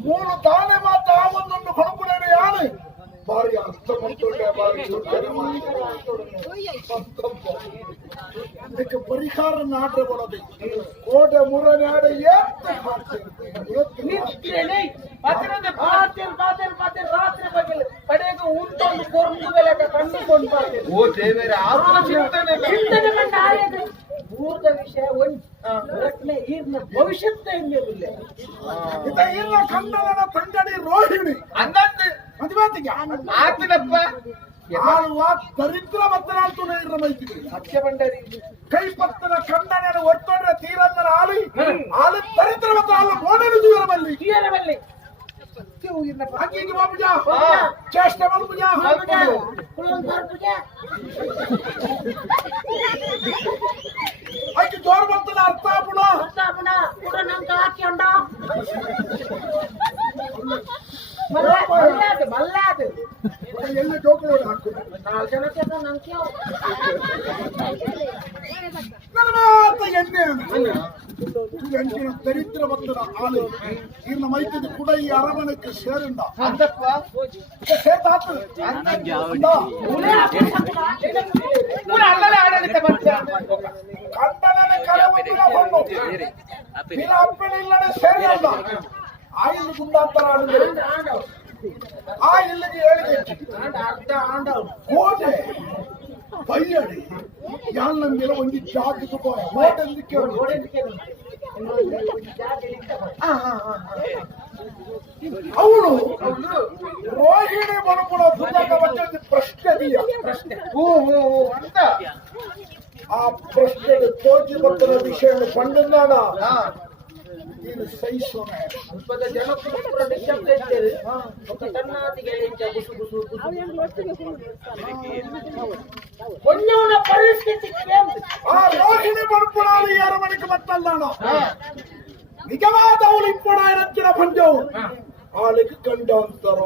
ಮೂರು ತಾನೆ ಮಾತ್ರ ಒಂದೊಂದು ಕೊಡುಕುಡೇನೆ ಯಾನೆ ಬಾರಿ ಅರ್ಥ ಮಾಡ್ಕೊಂಡೆ ಬಾರಿ ಅದಕ್ಕೆ ಪರಿಹಾರ ನಾಟ್ರೆ ಬರೋದು ಕೋಟೆ ಮುರನಾಡ ರಾತ್ರಿ ಬಗ್ಗೆ ಕಡೆಗೆ ಉಂಟೊಂದು ಕೊರ್ಮು ಬೆಲೆಗೆ ಕಂಡುಕೊಂಡು ಬರ್ತೇನೆ ಓ ದೇವರೇ ಆತನ ಚಿಂತನೆ ಊರ್ದ ವಿಷಯ ಒಂದು ಈರ್ನ ಭವಿಷ್ಯದ ಇನ್ನಿರಲಿಲ್ಲ ಈರ್ನ ಕನ್ನಡದ ತಂಗಡಿ ರೋಹಿಣಿ ಅಂದಂತೆ ಮದುವೆತಿಗೆ ಆತನಪ್ಪ ಆಳುವ ದರಿದ್ರ ಮತ್ತನಾಲ್ತು ಇರ್ರ ಮೈತಿಗೆ ಸತ್ಯ ಬಂಡರಿ ಕೈಪತ್ತನ ಕನ್ನಡನ ಒಟ್ಟೊಡ್ರೆ ತೀರಂದರ ಆಲಿ ಆಲು ದರಿದ್ರ ಮತ್ತ ಆಲು ಮೋಡಲು ಜೀವನದಲ್ಲಿ ಚೇಷ್ಟೆ ಮಾಡು ಪೂಜಾ ಆಯ್ಕೆ ಜೋರ್ ಬರ್ತದ ಅರ್ಥ ಪುಣ ನಂಗೆ ಹಾಕಿ ಅಂಡ ಮಲ್ಲಾದ ಎಲ್ಲ ಜೋಕುಗಳು ಹಾಕು 4 ಜನಕ್ಕೆ ನಂಗೆ ಎಂಟಿನ ದರಿದ್ರ ಭಕ್ತರ ಆಳು ಇನ್ನ ಮೈತಿದ ಕೂಡ ಈ ಅರಮನೆಗೆ ಸೇರಿಂದ ಅಪ್ಪನಿಲ್ಲದೆ ಸೇರಿಂದ ಆ ಇಲ್ಲಿ ಗುಂಡಾಂತರ ಆಡಿದ್ರೆ ಆ ಇಲ್ಲಿಗೆ ಹೇಳಿದೆ ಕೋಟೆ ಬೈಯಡಿ ಯಾಲ್ ನಮ್ಗೆಲ್ಲ ಒಂದು ಜಾತಿ ಅವಳು ರೋಹಿಣಿ ಮರುಕುಳ ಪ್ರಶ್ನೆ ಅಂತ ಆ ಪ್ರಶ್ನೆ ತೋಜಿ ಬರ್ತಿರೋ ವಿಷಯ ಪಂಡನಾಡ ನೀನು ಸಹಿಸೋಣ ಸ್ವಲ್ಪದ ಜನಪದ ನಿಶಬ್ದ ಇದ್ದೇವೆ ಒಂದವನ ಪರಿಸ್ಥಿತಿ ಆ ರೋಹಿಣಿ ಮರುಕುಳಾಲಿ ಯಾರ ಮನೆಗೆ ಮತ್ತಲ್ಲ ನಿಜವಾದ ಅವಳು ಇಪ್ಪಡ ಇರತ್ತಿನ ಪಂಜವು ಆಳಿಗೆ ಕಂಡಂತರ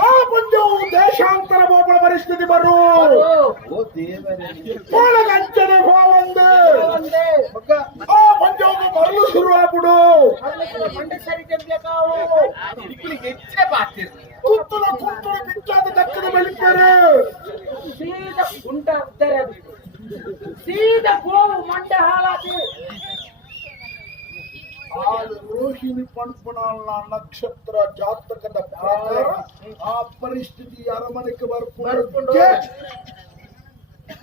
ಆ ಪಂಜವು ದೇಶಾಂತರ ಬೋಪಳ ಪರಿಸ್ಥಿತಿ ಬರು ಒಳಗಂಚನೆ ಹೋವಂದೆ ಆ ಪಂಜವನ್ನು ಮರಳು ಶುರುವಾಗ್ಬಿಡು ಕುತ್ತಲ ಕುಂತುಳ ಬಿಚ್ಚಾದ ದಕ್ಕದ ಬೆಳಿತಾರೆ ಸೀದಾ ಗುಂಟ ಆಗ್ತಾರೆ ಅದು ಸೀದಾ ಗೋವು ಮಂಡ ಹಾಳಾಗಿ ರೋಹಿಣಿ ಪಂಪುಣಾಳ ನಕ್ಷತ್ರ ಜಾತಕದ ಪ್ರಕಾರ ಆ ಪರಿಸ್ಥಿತಿ ಅರಮನೆಗೆ ಬರ್ಕೊಂಡು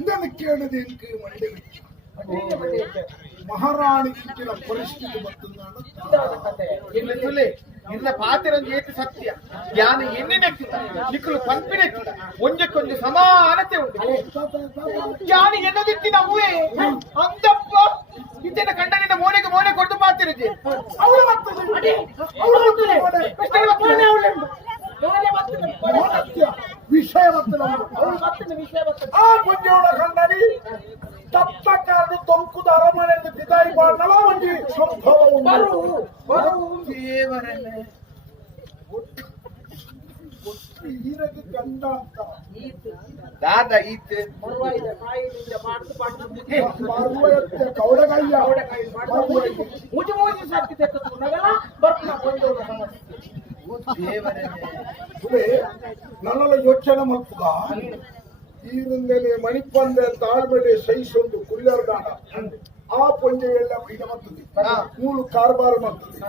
ನನ್ನ ಕೇಳದೆ ಮಂಡೆ ಮಹಾರಾಣಿ ಇಂಚಿನ ಪರಿಸ್ಥಿತಿ ಬರ್ತದೆ ಇನ್ನ ಪಾತಿರಂಜ ಏತು ಸತ್ಯ ಜ್ಞಾನ ಎನ್ನಿನೆಕ್ಕಿದ ನಿಕ್ಕಲು ಪಂಪಿನೆಕ್ಕಿದ ಒಂದಕ್ಕೊಂದು ಸಮಾನತೆ ಉಂಟು ಜ್ಞಾನ ಎನ್ನದಿತ್ತಿನ ಹೂವೇ ಅಂದಪ್ಪ ಇಂಚಿನ ಕಂಡನಿಂದ ಮೋನೆಗೆ ಮೋನೆ ಕೊಟ್ಟು ಪಾತಿರಜೆ ಅವಳು ವಿಷಯ ಆ ಪುಣ್ಯವಳ ಕಂಡನಿ ತಪ್ಪ ಕಾರಣ ತೊಂಕುದ ಅರಮನೆ ಪಾಟಲ ಒಂಜಿ ಸಂಭವ ದೇವರಲ್ಲೇ ಈರಗೆ ಗಂಡ ಅಂತ ದಾದ ಈತೆ ಮರುವತ್ತೆ ಕೌಡಗಯ್ಯ ಮುಜಿ ಮುಜಿ ಸತ್ತಿ ತೆಕ್ಕುನಗಲ ಬರ್ಪನ ಬಂದೋಗ ದೇವರಲ್ಲೇ ನನ್ನಲ್ಲ ಯೋಚನೆ ಮಕ್ಕಳ ಈರಿಂದಲೇ ಮಣಿಪಂದೆ ತಾಳ್ಮೆಡೆ ಸಹಿಸೊಂದು ಕುರಿಯರ್ದಾಡ ಆ ಪೊಂಜೆ ಎಲ್ಲ ಬೈದ ಮತ್ತದೆ ಮೂಳು ಕಾರ್ಬಾರ ಮತ್ತದೆ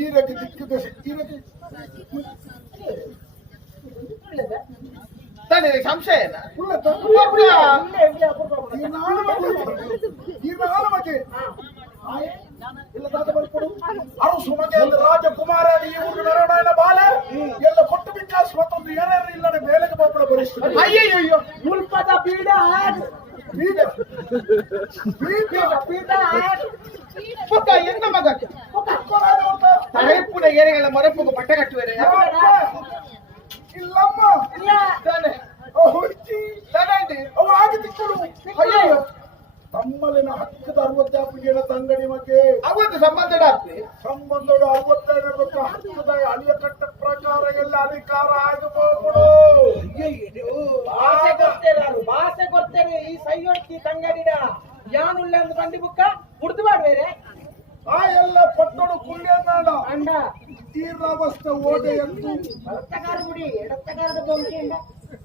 ಈರಗೆ ದಿಕ್ಕಿದ ಈರಗೆ ತಲೆ ಸಂಶಯನ ಬಗ್ಗೆ ಇಲ್ಲ ದಾದ ಬರ್ಕೊಡು ಅವು ಸುಮಗೆ ರಾಜಕುಮಾರ ಇವರು ನಾರಾಯಣ ಬಾಲ ಎಲ್ಲ ಕೊಟ್ಟು ವಿಕಾಸ ಮತ್ತೊಂದು ಏನಾರು ಇಲ್ಲದೆ ಮೇಲೆಗೆ ಬಾಪಡ ಪರಿಸ್ಥಿತಿ ಅಯ್ಯಯ್ಯೋ ಮುಲ್ಪದ ಬೀಡ ಬೀಡ ಬೀಡ ಪುಟ್ಟ ಎನ್ನ ಮಗ ತಲೆಪುಡ ಏರಿಗೆಲ್ಲ ಮರಪುಗ ಬಟ್ಟೆ ಕಟ್ಟುವರೆ ಇಲ್ಲಮ್ಮ ಇಲ್ಲ ತಾನೆ ಹುಡುಕಿ ತಾನೆ ಅವು ಆಗಿದ್ದು ಕೊಡು ಅಯ್ಯಯ್ಯೋ ತಮ್ಮಲಿನ ಹಕ್ಕದ 60 ತಂಗಡಿ ಬಗ್ಗೆ ಅವತ್ತು ಸಂಬಂಧ ಆಗ್ತದೆ ಸಂಬಂಧಗಳು 65 ಹಕ್ಕದ ಅಲಿಯಕಟ್ಟ ಪ್ರಕಾರ ಎಲ್ಲ ಅಧಿಕಾರ ಆಗಬಹುದು ಭಾಷೆ ಕೊಡ್ತೇವೆ ಈ ಸೈಯೊಡ್ತಿ ತಂಗಡಿಡ ಯಾನುಳ್ಳ ಒಂದು ಬಂಡಿ ಬುಕ್ಕ ಕುಡ್ದು ಮಾಡ್ಬೇರೆ ಆ ಎಲ್ಲ ಪಟ್ಟಣು ಕುಳ್ಳಿಯನ್ನಾಡ ಅಂಡ ತೀರ್ಣಾವಸ್ಥೆ ಓದೆ ಎಂದು ಬಲತ್ತಗಾರ ಗುಡಿ ಎಡತ್ತಗಾರದ ಬೊಂಕಿಂದ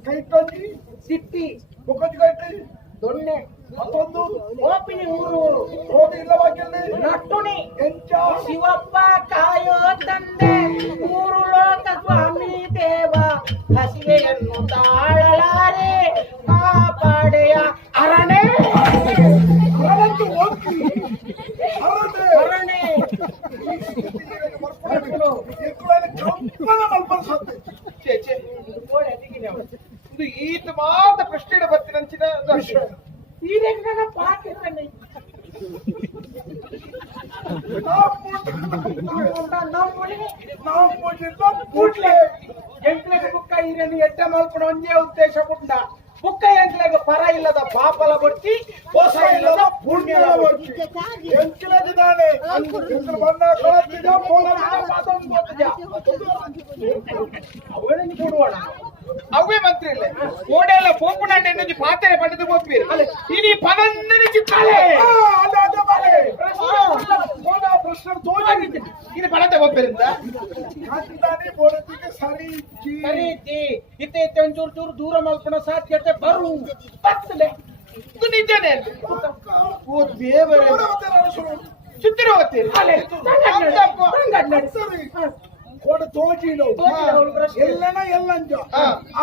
ಕೈಟೊಂದಿ ಸಿಪ್ಪಿ ಮುಖಜ್ ಕೈಟಿ ದೊಣ್ಣೆ ಮತ್ತೊಂದು ಓಪಿನಿ ಊರು ರೋಗಿ ಇಲ್ಲವಾಗಿಲ್ಲಿ ನಟ್ಟುಣಿ ಎಂಚ ಶಿವಪ್ಪ ಕಾಯೋ ತಂದೆ ಮೂರು ಲೋಕ ಸ್ವಾಮಿ ದೇವ ಹಸಿವೆಯನ್ನು ತಾಳಲಾರೆ ಕಾಪಾಡೆಯ ಅರಣೆ ಅರವತ್ತು ಹೋಗಿ ಅರದೆ ಅರಣೆ ಕಂಪನ ಮಲ್ಪರಿಸುತ್ತೆ ಛೇ ಛೇ ಇದು ಈತ ಮಾತ್ರ ಪ್ರಶ್ನೆ ಬರ್ತೀನಂಚಿನ ಈ ರೇಖೆಗ ಪಾಕಿಸ್ತಾನ ಎಂಟ್ಲೆಗೆ ಬುಕ್ಕ ಈರನ್ನು ಎಡ್ಡ ಮಲ್ಪಡ ಒಂದೇ ಉದ್ದೇಶ ಪುಂಡ ಬುಕ್ಕ ಎಂಟ್ಲೆಗೆ ಪರ ಇಲ್ಲದ ಪಾಪಲ ಬಟ್ಟಿ ಹೊಸ ಇಲ್ಲದ ಪುಣ್ಯದ ಬಟ್ಟಿ ಎಂಕಿಲದಿದ್ದಾನೆ ಬಣ್ಣ ಕಳತ್ತಿದ ಅವಳನ್ನು ಕೊಡುವಣ ಅವೇ ಮಂತ್ರಿ ಇಲ್ಲ ಓಡೆಲ್ಲ ಪೋಪುನಾಂಡ ಎನ್ನೊಂದು ಪಾತ್ರೆ ಪಡೆದು ಹೋಗ್ತೀರಿ ಇನಿ ಪನಂದನೆ ಚಿತ್ತಾಲೆ ಪ್ರಶ್ನೆ ತೋಜಾಗಿದ್ದೆ ಇನ್ನು ಪಣತೆ ಹೋಗ್ಬೇರಿಂದ ಕಾಂತಿದಾನಿ ಬೋಡತಿಗೆ ಸರಿ ಕರೀತಿ ಇತ್ತೆ ಇತ್ತೆ ಒಂಚೂರು ಚೂರು ದೂರ ಮಲ್ಪಣ ಸಾಧ್ಯತೆ ಬರು ಬರ್ತದೆ ಇದು ನಿಜನೇ ಓ ದೇವರೇ ಸುತ್ತಿರ ಹೋಗ್ತೀರಿ ಕೋಡ ತೋಜಿಲು ಎಲ್ಲನ ಎಲ್ಲಂಜ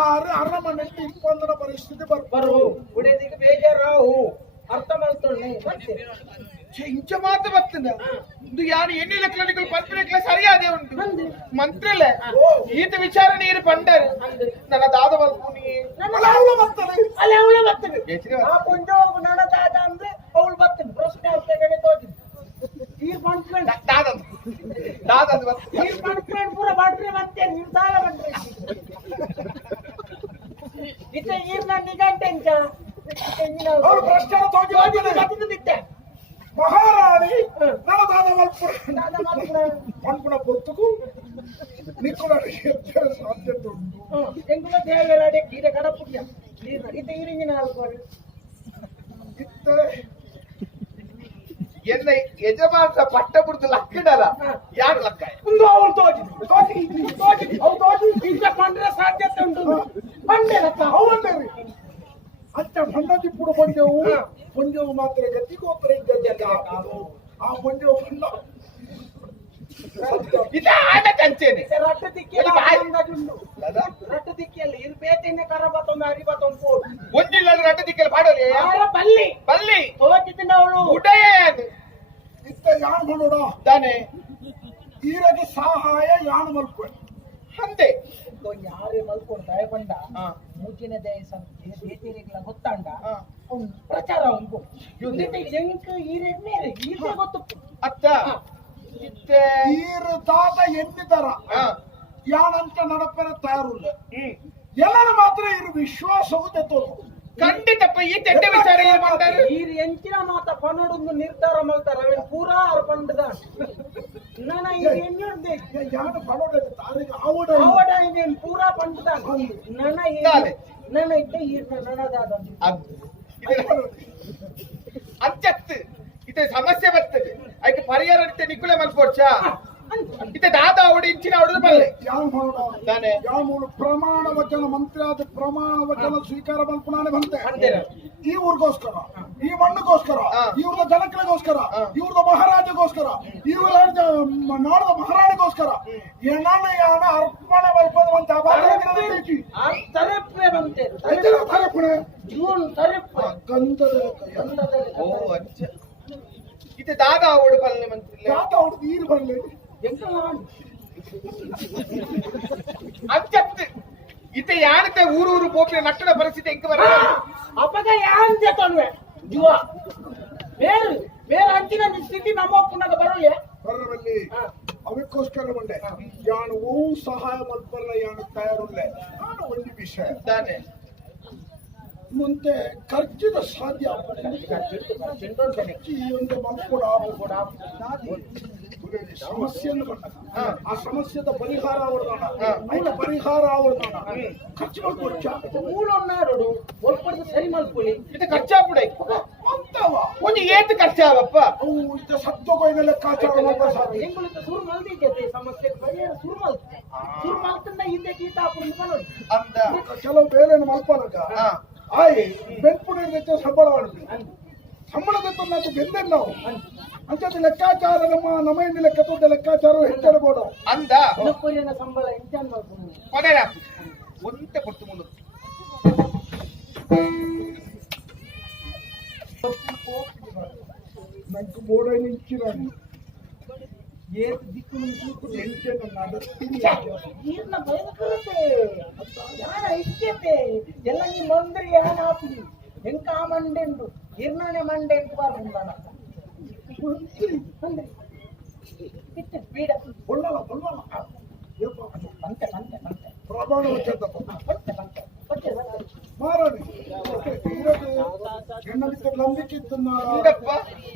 ಆರು ಅರಮನೆ ಇಪ್ಪಂದನ ಪರಿಸ್ಥಿತಿ ಬರು ಉಡೇದಿಗೆ ಬೇಜಾರಾವು ಅರ್ಥ ಮಾಡ್ಕೊಂಡೆ ಇಂಚ ಮಾತ್ರ ಬರ್ತದೆ ಇದು ಯಾರು ಎಣ್ಣಿಲ ಕ್ಲಿನಿಕಲ್ ಪಂಪಿನ ಸರಿಯಾದೇ ಉಂಟು ಮಂತ್ರಿಲೆ ಈತ ವಿಚಾರ ನೀರು ಪಂಡರು ನನ್ನ ದಾದ ಮಲ್ಪುನಿ ಬರ್ತದೆ ಅಲ್ಲಿ ಅವಳು ಬರ್ತದೆ ಆ ಪುಂಜ ನನ್ನ ದಾದ ಅಂದ್ರೆ ಅವಳು ಬರ್ತದೆ ಪ್ರಶ್ನೆ ಅವ್ರ ತೋಜಿ ತೀರ್ ಮಾಡ್ಕೊಂಡು ದಾದ ತೀರ್ ಮಾಡ್ಕೊಂಡು ಪೂರ ಬಾಟ್ರಿ ಮತ್ತೆ ನಿರ್ಧಾರ ಬಂದ್ರೆ ಇತ್ತೆ ಈರ್ನ ನಿಗಂಟೆ ಎಂಚ ಅವ್ರು ಪ್ರಶ್ನೆ ತೋಜಿ ಮಹಾರಾಣಿ ನಳದಾದ ಮಲ್ಪುರ ಪಂಪುಣ ಪೊತ್ತುಕು ನಿಕ್ಕುಳ ಸಾಧ್ಯತೆ ಉಂಟು ಎಂಗುಲ ದೇವಲಾಡೆ ಕೀರೆ ಕಡಪುಟ್ಟ ಇತ್ತೆ ಈರಿಂಗಿನ ಆಲ್ಕೋರಿ ಇತ್ತ ಎನ್ನ ಯಜಮಾನ ಪಟ್ಟ ಬಿಡ್ತು ಲಕ್ಕಿಡಲ್ಲ ಯಾರು ಲಕ್ಕ ಒಂದು ಅವಳು ತೋಜಿ ಇಂಥ ಪಂಡ್ರೆ ಸಾಧ್ಯತೆ ಉಂಟು ಪಂಡೆ ಲಕ್ಕ ಅವನ್ನೇರಿ ಅಂತ ಬಣ್ಣದಿ ಪುಡು ಪಂಜವು ಮಾತ್ರ ಗತಿಗೋತ್ರ ಇದ್ದ ಆ ಪಂಜವು ಬಣ್ಣ ಇದ ಆಟ ಚಂಚೇನೆ ರಟ್ಟ ದಿಕ್ಕಿಯಲ್ಲಿ ರಟ್ಟ ದಿಕ್ಕಿಯಲ್ಲಿ ಇರು ಬೇತಿನ ಕರಬತ್ತೊಂದು ಅರಿಬತ್ತೊಂದು ಪೋಡು ಒಂದಿಲ್ಲ ರಟ್ಟ ದಿಕ್ಕಲ್ಲಿ ಪಾಡೋಲಿ ಬಲ್ಲಿ ಬಲ್ಲಿ ತೋಚಿದ್ದ ಅವಳು ಉಡಯನ್ ಇತ್ತ ಯಾಣ ಮಾಡೋಡ ತಾನೆ ಈರಗೆ ಸಹಾಯ ಯಾಣ ಮಲ್ಕೊಂಡು ಅಂದೆ ಯಾರೇ ಮಲ್ಕೊಂಡು ದಯಪಂಡ ಮೂಚಿನ ದೇಶಗಳ ಗೊತ್ತಾಂಡ ಅವ್ನು ಪ್ರಚಾರ ಉಂಟು ಜಂಕ್ ಈರೆಣ್ಣೆ ಈರೆ ಗೊತ್ತು ಅತ್ತ ಇತ್ತೆ ಈರು ತಾತ ಎನ್ನಿದರ ಯಾಣಂತ ನಡಪರ ತಯಾರುಲ್ಲ ಎಲ್ಲರ ಮಾತ್ರ ಇರು ವಿಶ್ವಾಸವು ತೆತ್ತೋದು ಖಂಡಿತಪ್ಪ ಈ ತೆಡ್ಡ ವಿಚಾರ ಏನ್ ಮಾಡ್ತಾರೆ ಈರು ಎಂಚಿನ ಮಾತ ಪನ್ನೊಂದು ನಿರ್ಧಾರ ಮಾಡ್ತಾರ ಅವನ್ ಪೂರಾ ಪಂಡದ ನನ್ನ ಇನ್ನೊಂದು ಯಾರು ಪಡೋಡ ತಾರಿಗೆ ಆವಡ ಅವಡ ಇನ್ನೇನು ಪೂರಾ ಪಂಡದ ನನ್ನ ಇದ್ದ ನನ್ನದಾದ ಅಂಚತ್ತು ಇತ್ತೆ ಸಮಸ್ಯೆ ಬರ್ತದೆ ಅದಕ್ಕೆ ಪರಿಹಾರ ನಿಕ್ಕುಲೆ ಮಲ್ಪೋಡ್ಚಾ ಇತ್ತೆ ದಾದ ಅವಡಿ ಇಂಚಿನ ಅವಡದು ಬಲ್ಲೆ ತಾನೆ ಯಾಮೂಲು ಪ್ರಮಾಣ ವಚನ ಮಂತ್ರಿ ಆದ ಪ್ರಮಾಣ ವಚನ ಸ್ವೀಕಾರ ಮಲ್ಪನಾನೆ ಬಂತೆ ಈ ಊರಿಗೋಸ್ಕರ ಈ ಮಣ್ಣಿಗೋಸ್ಕರ ಇವ್ರದ ಜನಗಳಿಗೋಸ್ಕರ ಇವ್ರದ ಮಹಾರಾಜಗೋಸ್ಕರ ಇವ್ರ ನಾಡದ ಮಹಾರಾಣಿಗೋಸ್ಕರ ಏನಾನ ಯಾನ ಅರ್ಪಣೆ ಮಲ್ಪದ ತರಪ್ಪೆ ಬಂತೆ ಜೂನ್ ತರಪ್ಪೆ ಗಂಧದ ಓ ಅಚ್ಚ ಇತ್ತೆ ದಾದ ಅವಡು ಬಲ್ಲೆ ಮಂತ್ರಿ ದಾದ ಅವಡು ನೀರು ಬರಲಿ ಅಂಚತ್ತು ಇತ್ತೆ ಯಾನತೆ ಊರೂರು ಪೋಪಿನ ನಟ್ಟದ ಪರಿಸ್ಥಿತಿ ಹೆಂಗೆ ಬರ ಅಪ್ಪಗ ಯಾನ್ ಜತನ್ವೆ ಜುವ ಬೇರೆ ಬೇರೆ ಅಂಚಿನ ಸ್ಥಿತಿ ನಮ್ಮ ಪುನಃ ಬರಲಿ ಬರಬಲ್ಲಿ ಅವಕ್ಕೋಸ್ಕರ ಬಂದೆ ಯಾನು ಓ ಸಹಾಯ ಮಲ್ಪಲ್ಲ ಯಾನು ತಯಾರುಳ್ಳೆ ನಾನು ಒಂದು ವಿಷಯ ತಾನೆ ಮುಂದೆ ಖರ್ಚಿದ ಸಾಧ್ಯ ಖರ್ಚು ಈ ಒಂದು ಮಲ್ಕೊಡ ಸಮಸ್ಯೆಯನ್ನು ಬಂದಾಗ ಆ ಸಮಸ್ಯೆದ ಪರಿಹಾರ ಅವರದಾನ ಪರಿಹಾರ ಅವರದಾನ ಖರ್ಚು ಮಾಡ್ಕೊಡ್ಚ ಮೂಲೊನ್ನಾರು ಒಳ್ಪಡ್ದು ಸರಿ ಮಾಡ್ಕೊಳ್ಳಿ ಇದು ಖರ್ಚಾಪುಡ ಅಂತವ ಒಂದು ಏತು ಖರ್ಚಾವಪ್ಪ ಅವು ಇದ್ದ ಸತ್ತೋಗೋಯ್ದ ಲೆಕ್ಕಾಚಾರ ಮಾಡ್ತಾ ಸಾಧ್ಯ ಹೆಂಗುಳಿತ ಸುರು ಮಲ್ದಿದ್ದೆ ಸಮಸ್ಯೆ ಪರಿಹಾರ ಸುರು ಮಲ್ತಂದ ಹಿಂದೆ ಗೀತಾ ಹಾಕೊಂಡು ಬರೋದು ಅಂದ ಕೆಲವು ಬೇರೆ ಮಲ್ಪನಕ ಆಯ್ ಬೆನ್ಪುಡಿಯ ಸಂಬಳ ಸಂಬಳದ ನಾವು ಬೆಂದೇನು ನಾವು ಅಂಚದ ಲೆಕ್ಕಾಚಾರ ನಮ್ಮ ಇಂದ ಲೆಕ್ಕದ ಲೆಕ್ಕಾಚಾರ ಹೆಚ್ಚಿರಬಹುದು ಅಂದ ಸಂಬಳ ಎಂತ ಪದೇರ ಒಂತೆ ಕೊಟ್ಟು ಮುಂದೆ ನಂಗೆ ಬೋರ್ಡ್ ನಿಂಚಿರ ಏತ್ ದಿಕ್ಕು ಎಂಟೆ ನನ್ನ ನೀರ್ನ ಭಯಂಕರತೆ ಯಾರ ಇಷ್ಟತೆ ಎಲ್ಲ ನೀ ಮಂದ್ರಿ ಯಾನ ಆಪಿ ಎಂಕ ಮಂಡೆಂಡು ಇರ್ನಾನೆ ಮಂಡೆ ಅಂತ ಬಾರ್ದಾನ ಅಂದ್ರೆ ಇತ್ತು ಬೀಡ ಬೊಳ್ಳಲ್ಲ ಅಂತೆ ಅಂತೆ ಅಂತೆ ಪ್ರಮಾಣ ವಚನಪ್ಪ ಅಂತೆ ಅಂತೆ ಅಂತೆ ಮಾರಾಣಿ ಇರೋದು ಹೆಣ್ಣಲ್ಲಿದ್ದ ನಂಬಿಕೆ ಇದ್ದನ್ನ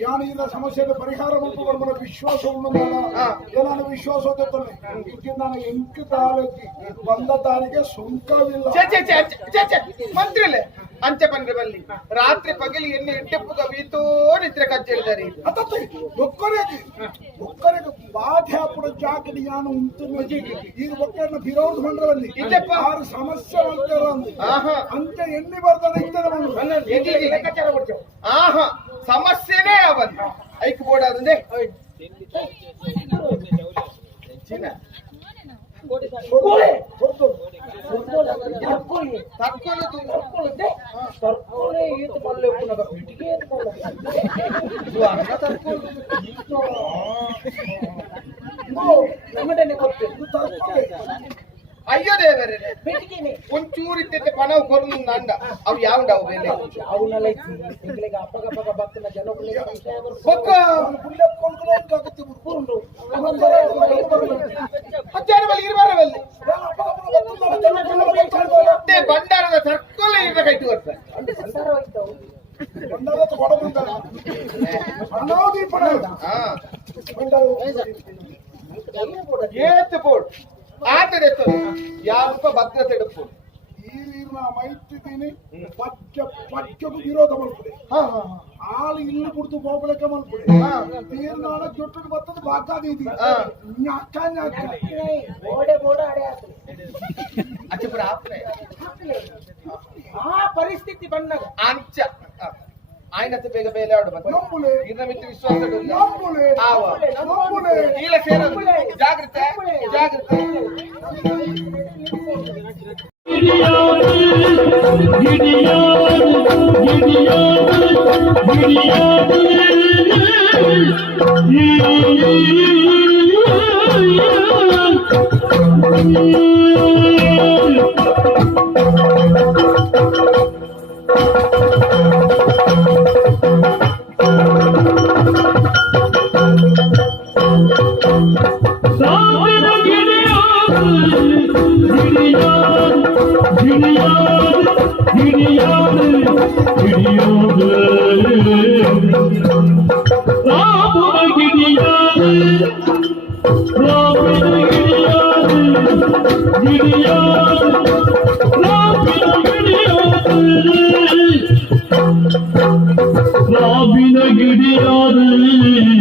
ಯಾನು ಇಲ್ಲ ಸಮಸ್ಯೆಗೆ ಪರಿಹಾರ ಮಾಡ್ಕೊಂಡು ಬರೋ ವಿಶ್ವಾಸ ಉಳ್ಳಲ್ಲ ಏನಾನ ವಿಶ್ವಾಸ ಹೊಂದುತ್ತಾನೆ ಈಗ ನಾನು ಎಂಟು ತಾಲೂಕಿ ಬಂದ ತಾರಿಗೆ ಸುಂಕವಿಲ್ಲ ಮಂತ್ರಿಲೆ ಅಂಚೆ ಬಂದ್ರೆ ಬಲ್ಲಿ ರಾತ್ರಿ ಪಗಲಿ ಎಣ್ಣೆ ಇಟ್ಟೆಪ್ಪುಗ ಬೀತೋ ನಿದ್ರೆ ಕಜ್ಜೆಳಿದಾರೆ ಒಕ್ಕರಿಗೆ ಬಾಧೆ ಹಾಪುಡ ಜಾಕಡಿ ಯಾನು ಉಂಟು ಈಗ ಒಕ್ಕರನ್ನ ಬಿರೋದು ಬಂದ್ರಲ್ಲಿ ಆರು ಸಮಸ್ಯೆ ಮಾಡ್ತಾರ ಅಂತ ಎಣ್ಣೆ ಬರ್ತಾನೆ ಲೆಕ್ಕಾಚಾರ ಕೊಡ್ತೇವೆ ಆಹಾ ಸಮಸ್ಯೆನೇ ಅವನ್ ಐಕ್ ಬೋರ್ಡ್ ಅದಂದೆ ಅಯ್ಯೋ ದೇವರೇ ಒಂಚೂರಿದ್ದೆ ಪಣವು ಕೊರಲು ಅಂಡ ಅವು ಯಾವಂಡವು ಬೇಲೆ ಅವನ್ನೆಲ್ಲ ಅಪ್ಪಗ ಭಕ್ತನ ಜನ ಇರಬಾರವಲ್ಲಿ ಬಂಡಾರದ ಸರ್ಕಲ್ ಇರ ಕೈತು ಬರ್ತಾರೆ ಏತ್ ಬೋರ್ಡ್ ಆತದೆ ಯಾರಪ್ಪ ಭದ್ರತೆ ಇಡಪ್ಪು ಈ ನೀರು ಮೈತಿದ್ದೀನಿ ಪಚ್ಚku ವಿರೋಧ ಮಾಡ್ಕೊಡಿ ಆಳು ಇಲ್ಲಿ ಕುಡ್ದು ಹೋಗ್ಲಿಕ್ಕೆ ಮಾಡ್ಕೊಡಿ ನೀರು ನಾಳೆ ಜೊಟ್ಟು ಬರ್ತದ ಬಾಕಾದೀದಿ ಬೋಡೆ ಬೋಡ ಅಡೆ ಅಚ್ಚಪುರ ಆಪ್ನೆ ಆ ಪರಿಸ್ಥಿತಿ ಬಂದಾಗ ಅಂಚ ఆయనతో ಬೇಗ ಬೇಲೆ ಆಡು ಮತ್ತೆ ನಂಬುಲೆ ಇನ್ನ ಮಿತ್ರ ವಿಶ್ವಾಸ ನಂಬುಲೆ ಆವ ನಂಬುಲೆ ಇಲ್ಲ ಸೇರೋದು ಜಾಗ್ರತೆ ಜಾಗ್ರತೆ Gideon, Hãy subscribe cho kênh Ghiền Mì Gõ để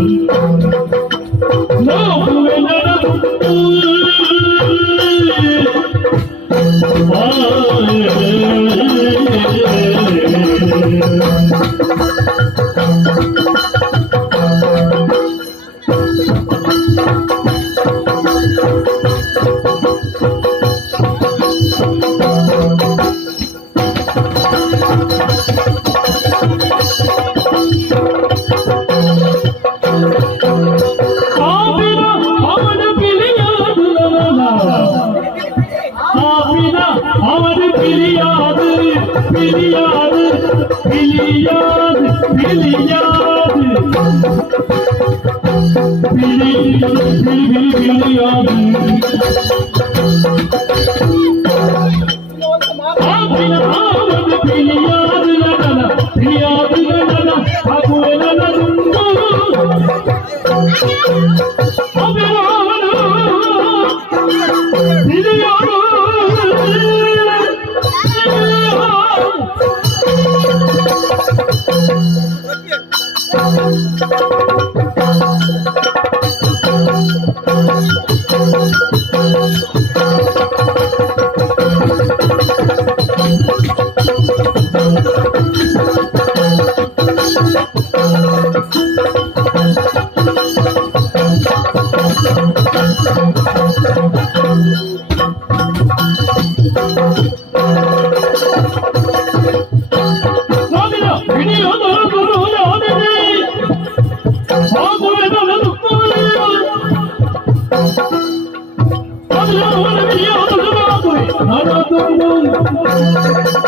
không bỏ lỡ